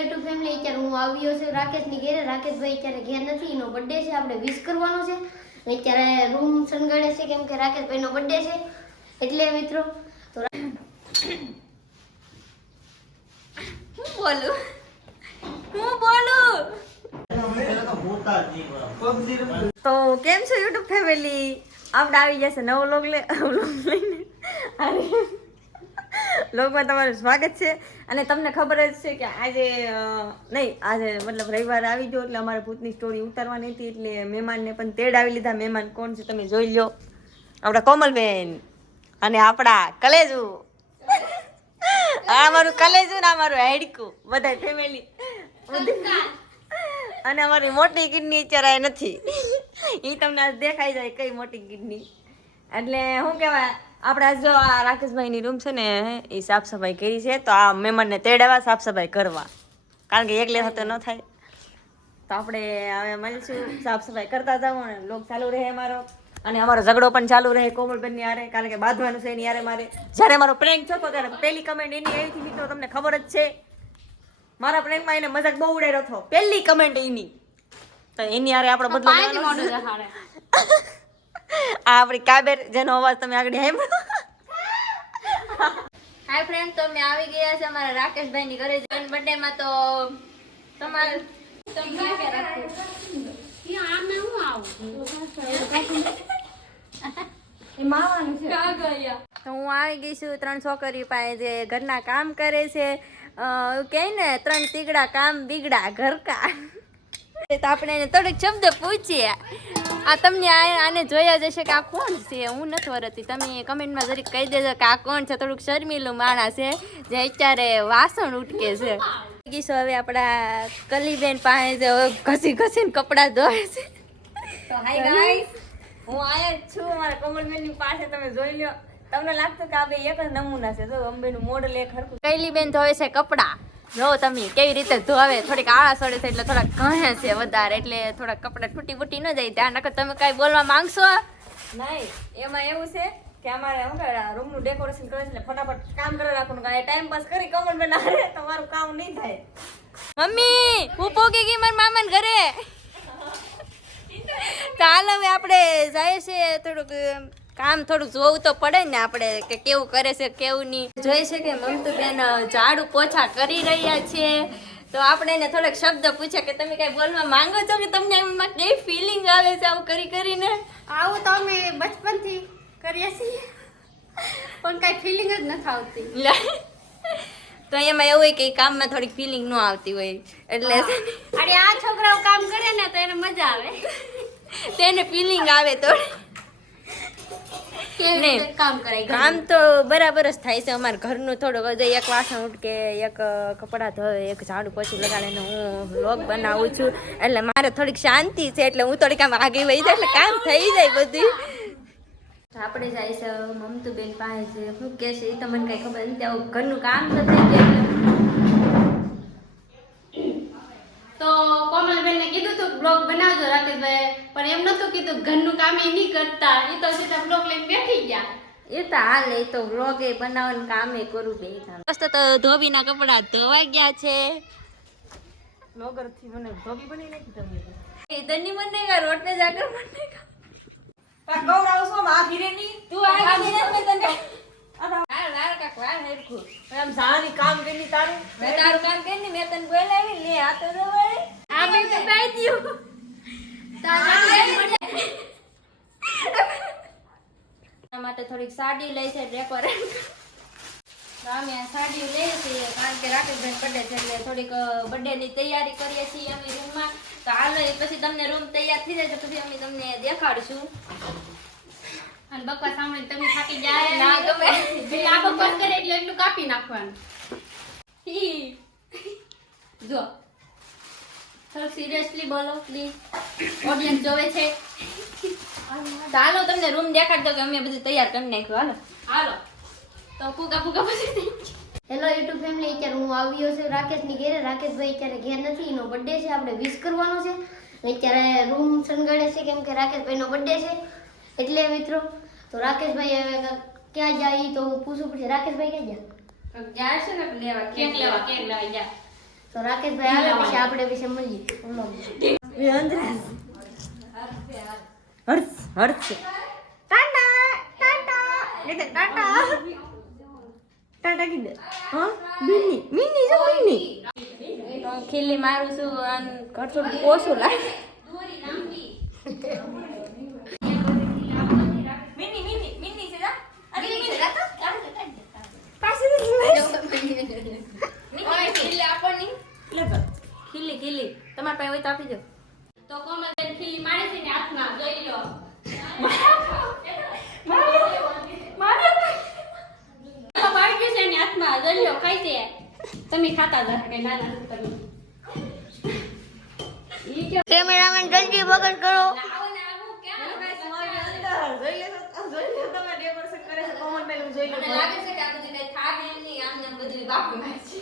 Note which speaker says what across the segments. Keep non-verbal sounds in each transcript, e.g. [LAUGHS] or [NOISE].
Speaker 1: YouTube family અત્યારે હું આવ્યો છું રાકેશની ઘેરે. રાકેશભાઈ અત્યારે ઘેર નથી, એનો બર્થડે છે. આપણે વિશ કરવાનો છે. અત્યારે રૂમ શણગારે છે કેમ કે રાકેશભાઈનો બર્થડે છે. એટલે મિત્રો, તો
Speaker 2: હું બોલું? હું બોલું? તો કેમ છો યુટ્યુબ ફેમિલી આપણે આવી જશે નવો લોગ લઈને. અરે લોગમાં તમારું સ્વાગત છે. અને તમને ખબર જ છે કે આજે નહીં આજે મતલબ રવિવારે આવી ગયો એટલે અમારે ભૂતની સ્ટોરી ઉતારવાની હતી એટલે મહેમાનને પણ તેડાવી લીધા. મહેમાન કોણ છે તમે જોઈ લો. આપણા કોમલબેન અને આપણા કલેજુ. આ અમારું કલેજુ ને અમારું મારું હેડકું. બધા ફેમિલી અને અમારી મોટી કિડની અત્યારે નથી. એ તમને આજ દેખાઈ જાય કઈ મોટી કિડની. એટલે શું કહેવાય આપણે આજ જો આ રાકેશભાઈની રૂમ છે ને એ સાફ સફાઈ કરી છે તો આ મહેમાનને તેડાવા સાફ સફાઈ કરવા. કારણ કે એકલે હતો ન થાય. તો આપણે હવે મળીશું સાફ સફાઈ કરતા જાવ ને લોક ચાલુ રહે અમારો. અને અમારો ઝઘડો પણ ચાલુ રહે કોમલબેનની હારે કારણ કે બાંધવાનું છે એની આરે મારે. જ્યારે મારો પ્રેન્ક થતો ત્યારે પહેલી કમેન્ટ એની આવી હતી મિત્રો તમને ખબર જ છે. મારા પ્રેન્કમાં એને મજાક બહુ ઉડાડ્યો હતો. પહેલી કમેન્ટ એની. તો એની હારે આપણે બદલો. આ આપણી કાબેર જેનો અવાજ તમે આગળ સાંભળ્યો હાય ફ્રેન્ડ તો મેં આવી ગયા છે અમારા રાકેશભાઈ ની ઘરે. જન બર્થડે માં તો તમારે તમે ક્યાં ક્યાં તો હું આવી ગઈ છું ત્રણ છોકરીઓ પાસે જે ઘરના કામ કરે છે. કે ને ત્રણ તીગડા કામ બીગડા ઘરકા તો આપણે એને થોડીક શબ્દ પૂછીએ. આ તમને આને જોયા જશે કે આ કોણ છે? હું નથી વરતી. તમે કમેન્ટમાં જરીક કહી દેજો કે આ કોણ છે? થોડુંક શર્મીલું માણસ છે જે અત્યારે વાસણ ઉટકે છે. કીશો હવે આપણા કલીબેન પાસે જે ઘસી ઘસીને કપડાં ધોવે છે. તો હાય ગાઈસ હું આયા જ છું. મારા કમલબેનની પાસે તમે જોઈ લો. તમને લાગતું કે આ બે એક જ નમૂના છે. જો અંબેનું મોડલ એક હરખું કૈલીબેન ધોવે છે કપડાં. જો તમે કેવી રીતે ધોવે થોડીક આળા સડે છે એટલે થોડાક કહે છે વધારે એટલે થોડાક કપડાં તૂટી બૂટી ન જાય ત્યાં રાખો તમે કાંઈ બોલવા માંગશો? નહીં એમાં એવું છે કે અમારે શું કરે રૂમનું ડેકોરેશન કરે છે એટલે ફટાફટ કામ કરી રાખવાનું કાંઈ ટાઈમ પાસ કરી કમલબેન હારે તમારું કામ નહીં થાય. મમ્મી હું પોગી ગઈ મારા મામાને ઘરે. [LAUGHS] હાલ હવે આપણે જાય છે થોડુંક કામ થોડું જોવું તો પડે ને આપણે કે કેવું કરે છે કેવું નહીં. જોઈ છે કે મમતુ બેન ઝાડુ પોછા કરી રહ્યા છે. તો આપણે એને થોડાક શબ્દ પૂછ્યા કે તમે કઈ બોલવા માંગો છો કે તમને એમાં કઈ ફિલિંગ આવે છે આવું કરી કરીને?
Speaker 1: આવું તો અમે બચપનથી કરીએ છીએ. પણ કઈ ફિલિંગ જ નથી આવતી.
Speaker 2: તો એમાં એવું હોય કે કામમાં થોડીક ફિલિંગ ન આવતી હોય. એટલે
Speaker 1: અરે આ છોકરાઓ કામ કરે ને તો એને મજા આવે.
Speaker 2: તેને ફિલિંગ આવે તો
Speaker 1: રીતે કામ કરાય
Speaker 2: કામ તો બરાબર જ થાય છે. અમારે ઘરનું થોડુંક હજી એક વાસણ ઉટકે એક કપડાં ધોવે એક ઝાડુ પછી લગાડીને હું વ્લોગ બનાવું છું. એટલે મારે થોડીક શાંતિ છે એટલે હું થોડીક આમ આગળ વહી જાય એટલે કામ થઈ જાય બધું આપણે જાય છે મમતુબેન પાસે છે. શું કે છે? એ તો મને કઈ ખબર નથી. આવું ઘરનું કામ તો થઈ જાય એટલે
Speaker 1: તો કોમલબેનને કીધું તું બ્લોગ બનાવજો રાકેશભાઈ પણ એમ નતું કીધું ઘરનું કામ એ નહીં કરતા. એ તો સીધા બ્લોગ લઈને બેઠી ગયા.
Speaker 2: એ તો હાલ એ તો વ્લોગ એ બનાવવાનું કામ એ કરું બે મસ્ત તો ધોબીના કપડા ધોવાઈ ગયા છે. બ્લોગરથી મને ધોબી બની નથી તમે ઇધરની બને કા રોટ ને જાકર બને કા પા ગૌરાવમાં ધીરે ની તું આ ગઈ ને મેં તને. કામ કરી તારું. મેં તારું કામ કરી મેં તને બોલાવી લે આ તો જો વળી
Speaker 1: આ મેં તો કહી દીધું
Speaker 2: માટે થોડીક સાડી લઈ છે ડેકોરેટ અમે આ સાડી લઈએ છીએ કારણ કે રાકેશભાઈ બર્થડે છે એટલે થોડીક બર્થડે ની તૈયારી કરીએ છીએ અમે રૂમમાં તો હાલો પછી તમને રૂમ તૈયાર થઈ જાય તો પછી અમે તમને દેખાડશું.
Speaker 1: અને બકવાસ સાંભળી તમે થાકી જાય
Speaker 2: ના
Speaker 1: તમે આ બકવાસ કરે એટલે એટલું કાપી નાખવાનું.
Speaker 2: જો થોડુંક સિરિયસલી બોલો પ્લીઝ
Speaker 1: ઓડિયન્સ જોવે છે?
Speaker 2: ચાલો હાલો તમને રૂમ દેખાડ દો કે અમે બધું તૈયાર કરી નાખ્યું. હાલો.
Speaker 1: હાલો.
Speaker 2: તો ફૂગા ફૂકા પછી
Speaker 1: હેલો યુટ્યુબ ફેમિલી અત્યારે હું આવ્યો છું રાકેશની ઘેરે. રાકેશભાઈ અત્યારે ઘેર નથી એનો બર્થડે છે. આપણે વિશ કરવાનો છે. અત્યારે રૂમ શણગારે છે કેમ કે રાકેશભાઈનો બર્થડે છે. એટલે મિત્રો તો રાકેશભાઈ હવે ક્યાં જાય તો હું પૂછવું પડશે રાકેશભાઈ ક્યાં જાય
Speaker 2: જાય છે ને લેવા
Speaker 1: કેક લેવા. કેક લેવા ગયા.
Speaker 3: તો રાકેશભાઈ આવે પછી આપણે વિશે મળીએ.
Speaker 4: હર્ષ હર્ષ. ટાટા ટાટા. એટલે ટાટા. ટાટા કીધે હા? મિની. મિની જો મિની. ખીલી મારું છું અને ઘર થોડું પોસું લાગે
Speaker 1: ને હાથમાં જોઈ લો ખાઈ છે તમે ખાતા જરા કઈ નાના છો તમે ઈ કયો
Speaker 3: કેમેરામેન જલ્દી ફોકસ કરો
Speaker 1: આવો ને આવું ક્યાં મને લાગે છે કે આ બધું કઈ થાય એમ નહીં આમને આમ બધું બાપુ મારે છે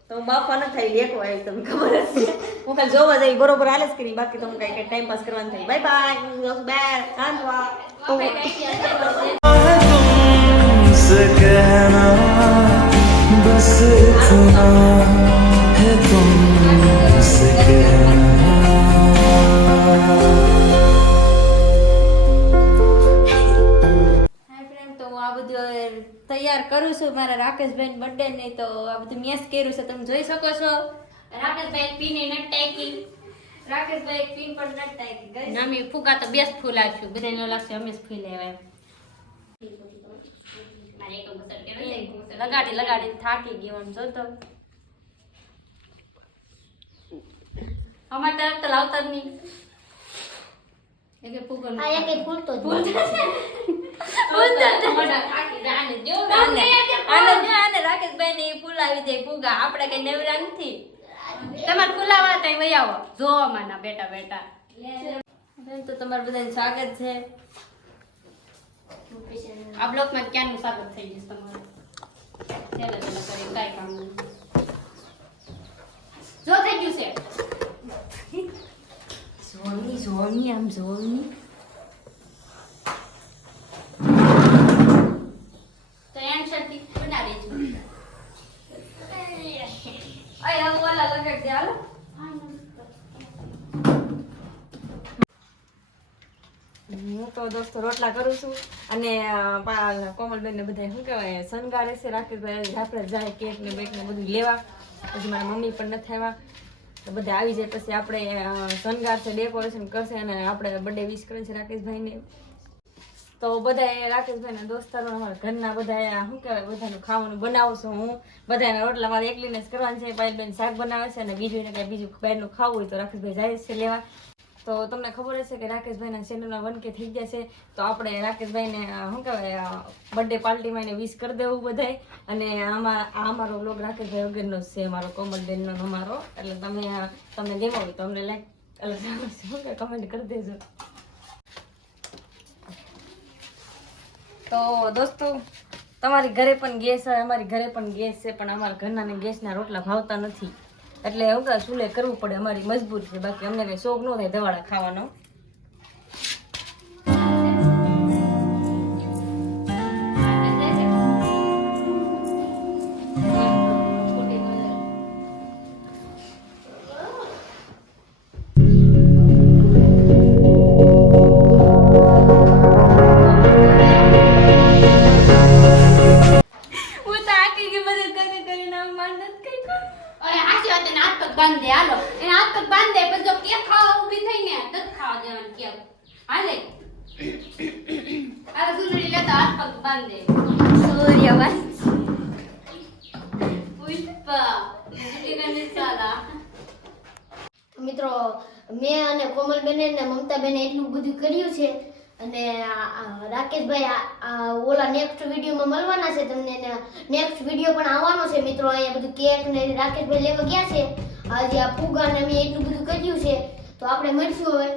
Speaker 4: તો હું બાપા ન થઈ લેકો આવી તમને ખબર જ છે હું ખાલી જોવા જઈ બરોબર હાલે જ કરી બાકી તો હું કઈ કઈ ટાઈમ પાસ કરવાનું થઈ બાય બાય બાય શાંતવા
Speaker 1: બાપે કાંઈ અસર છે
Speaker 5: तुमसे कहना
Speaker 4: sıkına hep onu તૈયાર કરું છું મારા રાકેશભાઈ બર્થડે ને તો આ બધું મેસ કર્યું છે તમે જોઈ શકો છો.
Speaker 1: રાકેશભાઈ પીને નટાકી
Speaker 4: રાકેશભાઈ પીન પણ નટાકી ગઈ
Speaker 1: અમે ફૂકા તો બેસ ફૂલાશું બધાને લાગશે અમે જ ફૂલ આવ્યા
Speaker 4: લગાડી લગાડી થાકી ગઈ આમ જોતો અમાર તરફ તો લાવતા જ નહીં.
Speaker 1: એક ફૂગો
Speaker 3: આ એક
Speaker 1: તમારે ખુલ્લાવા તઈ વઈ આવો. બેટા બેટા.
Speaker 4: બેન, તો તમારું બધાનું સ્વાગત છે.
Speaker 1: આ બ્લોકમાં ક્યાંનું સ્વાગત થઈ જશે તમારું? કાંઈ કામ જો, થઈ ગયું છે.
Speaker 4: જોની જોની, આમ જોની
Speaker 1: તો એન્સરથી બનાવી દેજો
Speaker 4: અય હવે ઓલા લગાડ દે હાલો હું તો દોસ્તો રોટલા કરું છું. અને કોમલબેન ને બધા શું કહેવાય, શણગારે છે રાકેશભાઈ. આપણે જાય કેક ને બેક ને બધું લેવા. પછી મારા મમ્મી પણ નથી આવ્યા. તો બધા આવી જાય. પછી આપણે શણગાર છે ડેકોરેશન કરશે અને આપણે બર્થડે વિશ કરે છે રાકેશભાઈને. તો બધા રાકેશભાઈના દોસ્તારો, અમારા ઘરના બધા શું કહેવાય, બધાનું ખાવાનું બનાવું છું હું. બધા રોટલા મારે એકલીને જ કરવાનું છે. ભાઈ બેન શાક બનાવે છે અને બીજું એને કાંઈ બીજું બહારનું ખાવું હોય તો રાકેશભાઈ જાય છે લેવા. તો તમને ખબર હશે કે રાકેશભાઈના ચેનલમાં વન કે થઈ જશે તો આપણે રાકેશભાઈને શું કહેવાય બર્થડે પાર્ટીમાં એને વિશ કરી દેવું બધાય. અને આમાં, આ અમારો લોગ રાકેશભાઈ વગરનો જ છે, અમારો કોમલબેનનો ને અમારો. એટલે તમે તમને ગેમો હોય તો અમને લાઈક એટલે શું કે કમેન્ટ કરી દેજો. તો દોસ્તો, તમારી ઘરે પણ ગેસ હોય અમારી ઘરે પણ ગેસ છે, પણ અમારા ઘરના ગેસના રોટલા ભાવતા નથી. એટલે હવે ચૂલે કરવું પડે, અમારી મજબૂરી છે. બાકી અમને કઈ શોખ ન થાય દવાડા ખાવાનો. સૂર્યવંશ
Speaker 1: પુષ્પા
Speaker 3: મિત્રો, મેં અને કોમલબેને ને મમતાબેને એટલું બધું કર્યું છે. અને રાકેશભાઈ ઓલા નેક્સ્ટ વિડીયોમાં મળવાના છે તમને નેક્સ્ટ વીડિયો પણ આવવાનો છે મિત્રો. અહીંયા બધું કેક ને રાકેશભાઈ લેવા ગયા છે. આજે આ ફુગા ને મેં એટલું બધું કર્યું છે. તો આપણે મળશું હવે.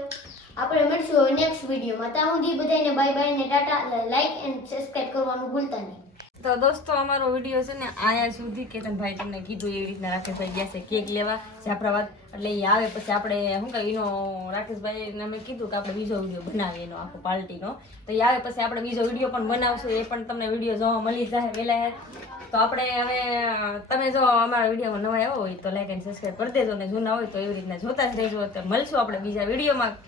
Speaker 3: આપણે મળશું નેક્સ્ટ વિડીયોમાં ત્યાં સુધી બધાને બાય બાય ને ટાટા લાઈક એન્ડ સબસ્ક્રાઇબ કરવાનું ભૂલતા નહીં.
Speaker 4: તો દોસ્તો, અમારો વીડિયો છે ને આયા સુધી કેતન ભાઈ તમને કીધું એવી રીતના રાકેશભાઈ ગયા છે કેક લેવા, જાફરાબાદ. એટલે એ આવે પછી આપણે, શું કહે એનો રાકેશભાઈ અમે કીધું કે આપણે બીજો વીડિયો બનાવીએ એનો આખો પાર્ટીનો. તો એ આવે પછી આપણે બીજો વીડિયો પણ બનાવશું, એ પણ તમને વીડિયો જોવા મળી જાય વહેલા તો આપણે હવે, તમે જો અમારા વિડીયોમાં નવા આવ્યો હોય તો લાઈક એન્ડ સબસ્ક્રાઈબ કરી દેજો ને જૂના હોય તો એવી રીતના જોતા જ રહેજો. તો મળશું આપણે બીજા વિડીયોમાં